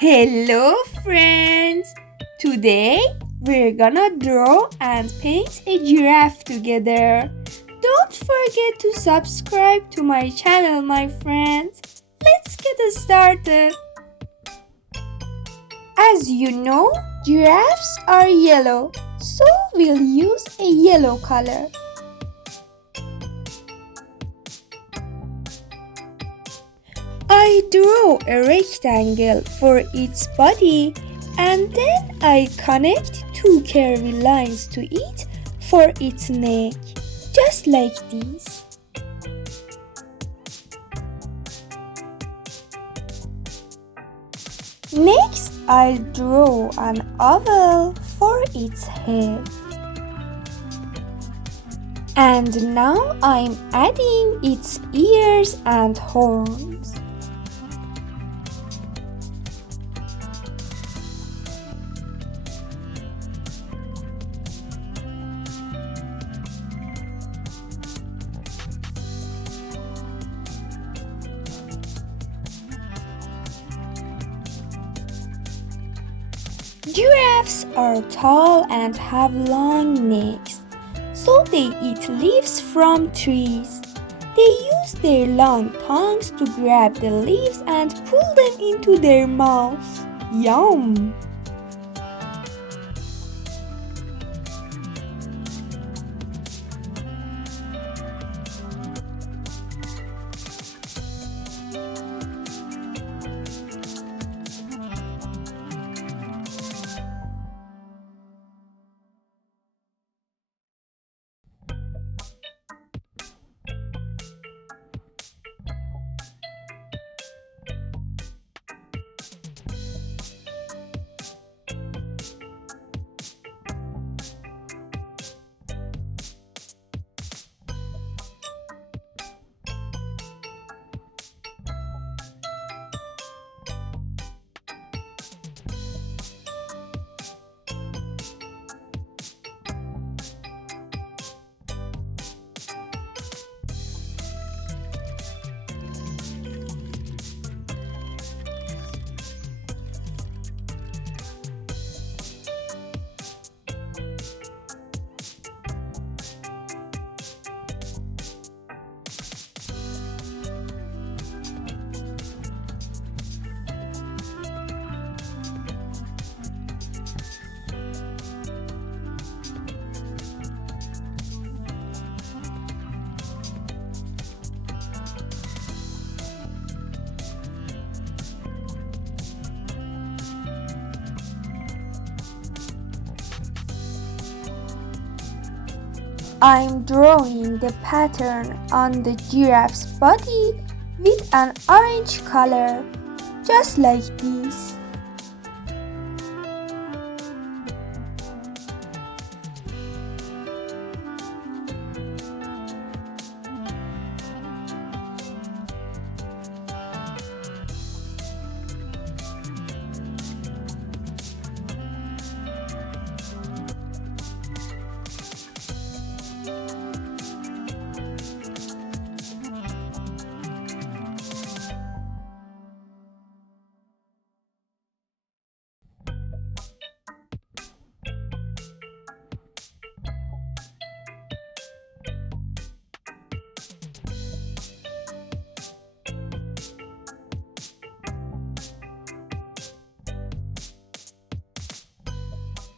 Hello friends! Today we're gonna draw and paint a giraffe together. Don't forget to subscribe to my channel, my friends. Let's get started. As you know, giraffes are yellow, so we'll use a yellow color. I draw a rectangle for its body and then I connect two curvy lines to it for its neck, just like this. Next, I'll draw an oval for its head. And now I'm adding its ears and horns. Giraffes are tall and have long necks, so they eat leaves from trees. They use their long tongues to grab the leaves and pull them into their mouths. Yum! I'm drawing the pattern on the giraffe's body with an orange color, just like this.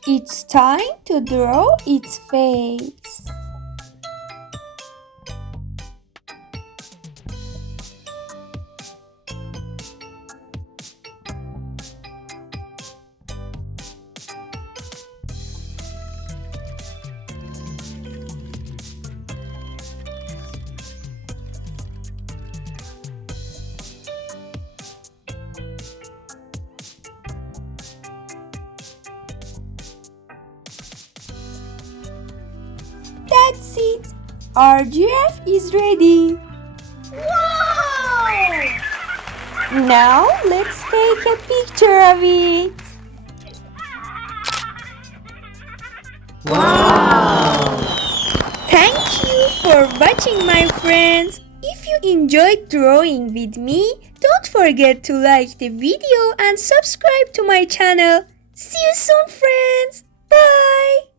It's time to draw its face. That's it! Our giraffe is ready! Wow! Now let's take a picture of it! Wow! Thank you for watching, my friends! If you enjoyed drawing with me, don't forget to like the video and subscribe to my channel. See you soon, friends. Bye.